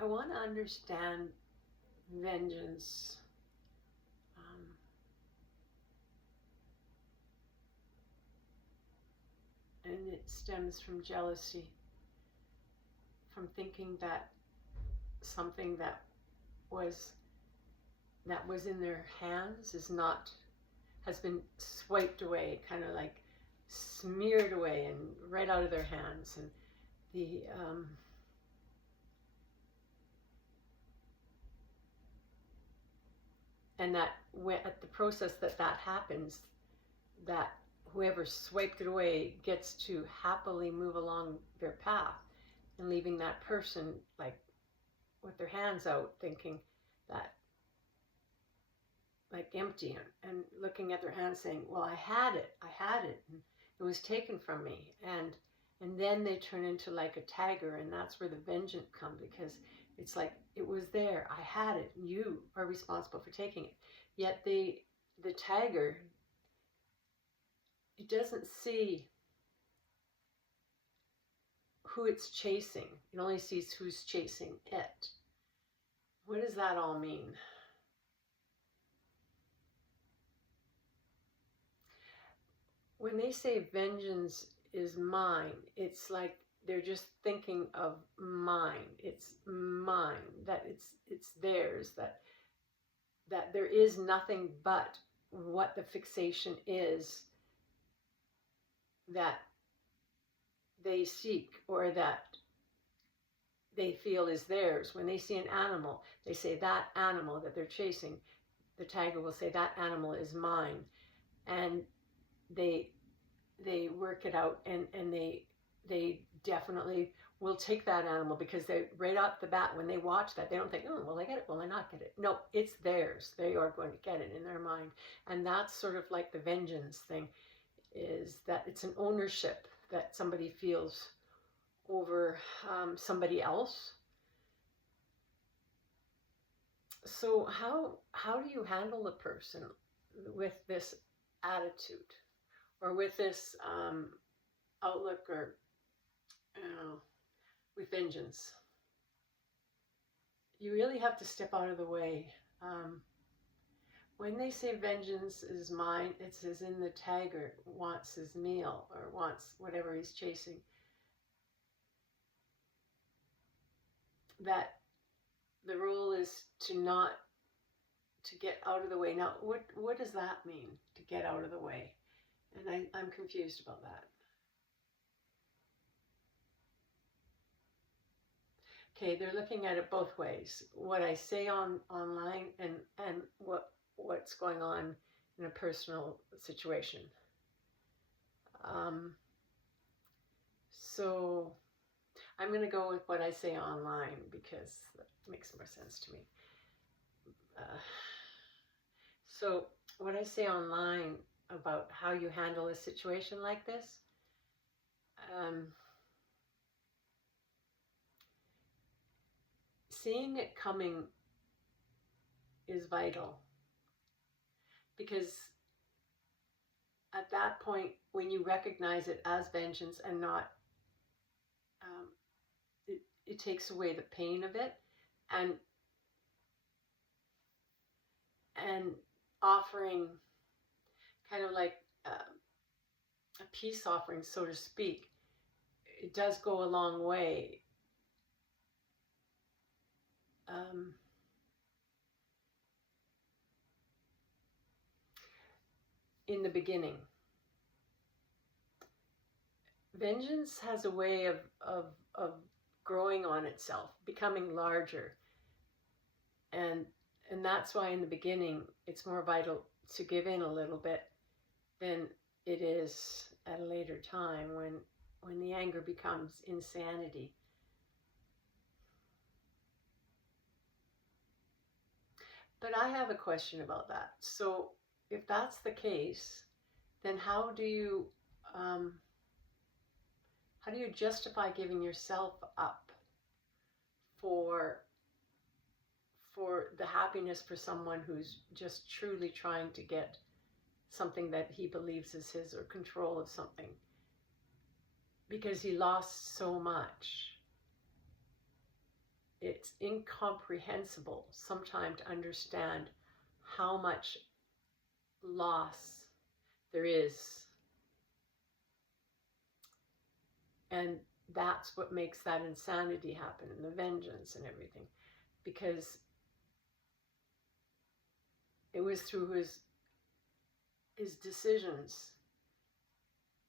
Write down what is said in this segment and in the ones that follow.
I want to understand vengeance. And it stems from jealousy, from thinking that something that was in their hands has been swiped away, kind of like smeared away and right out of their hands. And the and that at the process that happens, that whoever swiped it away gets to happily move along their path, and leaving that person like with their hands out, thinking that, like, empty, and looking at their hands saying, well, I had it, and it was taken from me. And then they turn into like a tiger, and that's where the vengeance comes, because it's like, it was there, I had it, and you are responsible for taking it. Yet the tiger, it doesn't see who it's chasing. It only sees who's chasing it. What does that all mean? When they say vengeance is mine, it's like they're just thinking of mine. It's mine, that it's theirs, that there is nothing but what the fixation is that they seek, or that they feel is theirs. When they see an animal, they say that animal that they're chasing, the tiger will say that animal is mine. And they work it out, and they definitely will take that animal, because they, right off the bat, when they watch that, they don't think, oh, will I get it, will I not get it? No, it's theirs. They are going to get it in their mind. And that's sort of like the vengeance thing, is that it's an ownership that somebody feels over somebody else. So how do you handle a person with this attitude, or with this outlook, or with vengeance? You really have to step out of the way. When they say vengeance is mine, it's as in the tiger wants his meal, or wants whatever he's chasing. That the rule is to get out of the way. Now, what does that mean, to get out of the way? And I'm confused about that. Okay, they're looking at it both ways. What I say online, and what's going on in a personal situation. So I'm going to go with what I say online, because that makes more sense to me. So what I say online about how you handle a situation like this, seeing it coming is vital, because at that point, when you recognize it as vengeance and not, it takes away the pain of it, and offering kind of like a peace offering, so to speak, it does go a long way. In the beginning, vengeance has a way of growing on itself, becoming larger, and that's why in the beginning it's more vital to give in a little bit than it is at a later time, when the anger becomes insanity. But I have a question about that. So if that's the case, then how do you justify giving yourself up for the happiness for someone who's just truly trying to get something that he believes is his, or control of something, because he lost so much? it's incomprehensible sometimes to understand how much loss there is. And that's what makes that insanity happen, and the vengeance and everything. Because it was through his decisions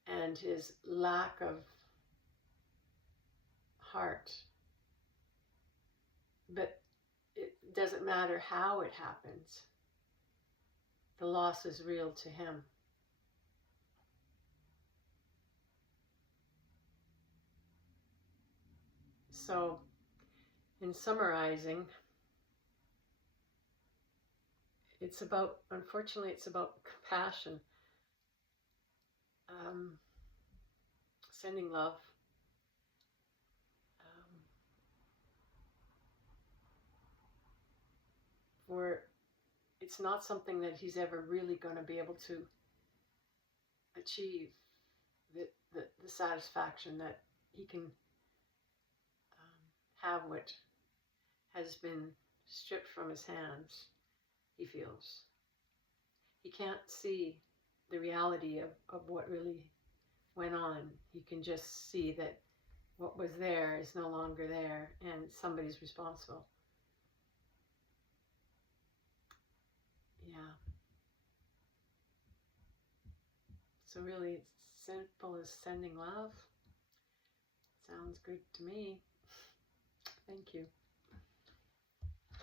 and his lack of heart. But it doesn't matter how it happens. The loss is real to him. So, in summarizing, it's about, unfortunately, it's about compassion, sending love, for it's not something that he's ever really going to be able to achieve, the satisfaction that he can have what has been stripped from his hands, he feels. He can't see the reality of what really went on. He can just see that what was there is no longer there and somebody's responsible. Yeah. So really, it's simple as sending love. Sounds good to me. Thank you.